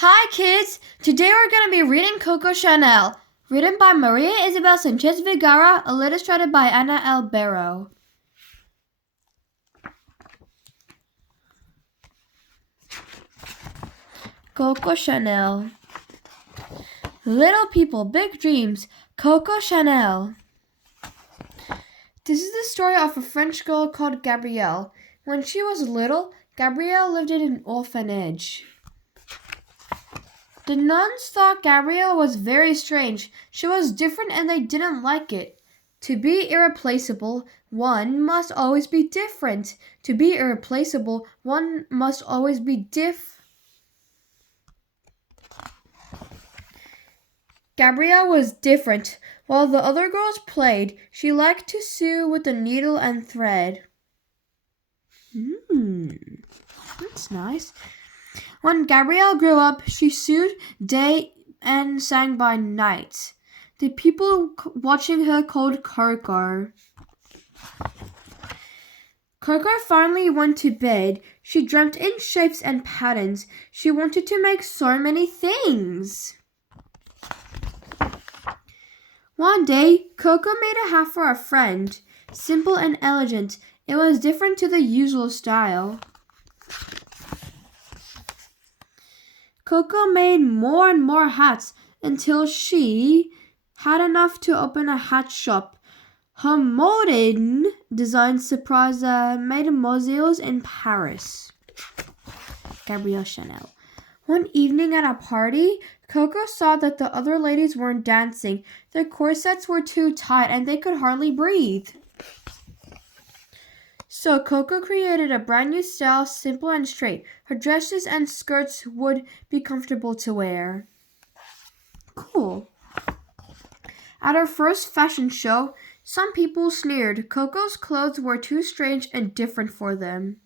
Hi kids! Today we're going to be reading Coco Chanel, written by Maria Isabel Sanchez Vergara, illustrated by Ana L. Barrow. Coco Chanel. Little people, big dreams. Coco Chanel. This is the story of a French girl called Gabrielle. When she was little, Gabrielle lived in an orphanage. The nuns thought Gabrielle was very strange. She was different and they didn't like it. To be irreplaceable, one must always be different. To be irreplaceable, one must always be Gabrielle was different. While the other girls played, she liked to sew with a needle and thread. That's nice. When Gabrielle grew up, she sewed day and sang by night. The people watching her called Coco. Coco finally went to bed. She dreamt in shapes and patterns. She wanted to make so many things. One day, Coco made a hat for a friend. Simple and elegant, it was different to the usual style. Coco made more and more hats until she had enough to open a hat shop. Her modern design surprised mademoiselles in Paris. Gabrielle Chanel. One evening at a party, Coco saw that the other ladies weren't dancing. Their corsets were too tight and they could hardly breathe. So Coco created a brand new style, simple and straight. Her dresses and skirts would be comfortable to wear. Cool. At her first fashion show, some people sneered. Coco's clothes were too strange and different for them.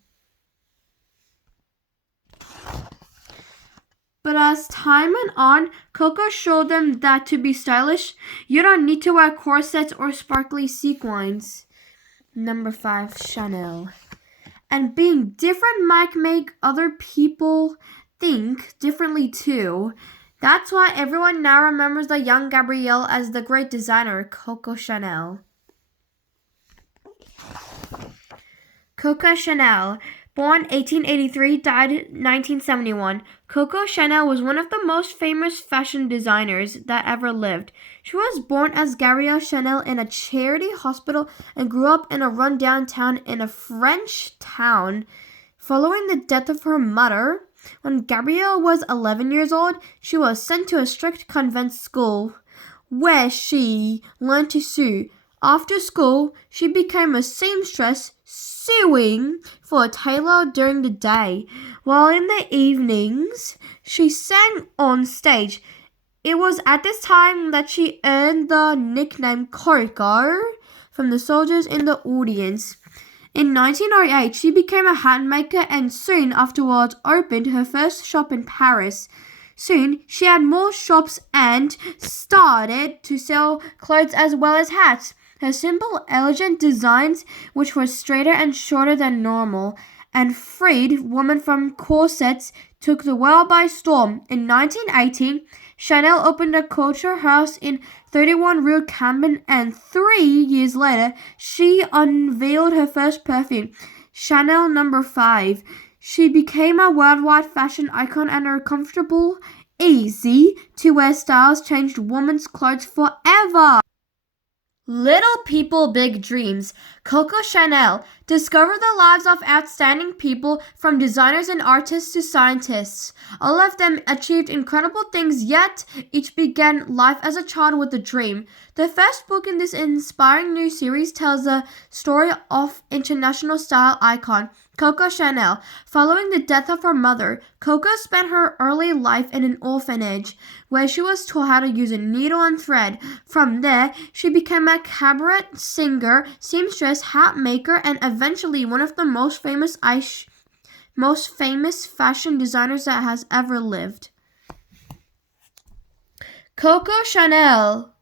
But as time went on, Coco showed them that to be stylish, you don't need to wear corsets or sparkly sequins. Number 5, Chanel. And being different might make other people think differently too. That's why everyone now remembers the young Gabrielle as the great designer, Coco Chanel. Coco Chanel. Born 1883, died 1971, Coco Chanel was one of the most famous fashion designers that ever lived. She was born as Gabrielle Chanel in a charity hospital and grew up in a rundown town in a French town. Following the death of her mother, when Gabrielle was 11 years old, she was sent to a strict convent school where she learned to sew. After school, she became a seamstress, sewing for a tailor during the day, while in the evenings, she sang on stage. It was at this time that she earned the nickname Coco from the soldiers in the audience. In 1908, she became a hat maker and soon afterwards opened her first shop in Paris. Soon, she had more shops and started to sell clothes as well as hats. Her simple, elegant designs, which were straighter and shorter than normal, and freed women from corsets, took the world by storm. In 1918, Chanel opened a couture house in 31 Rue Cambon, and 3 years later, she unveiled her first perfume, Chanel No. 5. She became a worldwide fashion icon, and her comfortable, easy-to-wear styles changed women's clothes forever. Little People, Big Dreams. Coco Chanel. Discover the lives of outstanding people, from designers and artists to scientists. All of them achieved incredible things, yet each began life as a child with a dream. The first book in this inspiring new series tells the story of international style icon Coco Chanel. Following the death of her mother, Coco spent her early life in an orphanage, where she was taught how to use a needle and thread. From there, she became a cabaret singer, seamstress, hat maker, and eventually one of the most famous fashion designers that has ever lived. Coco Chanel.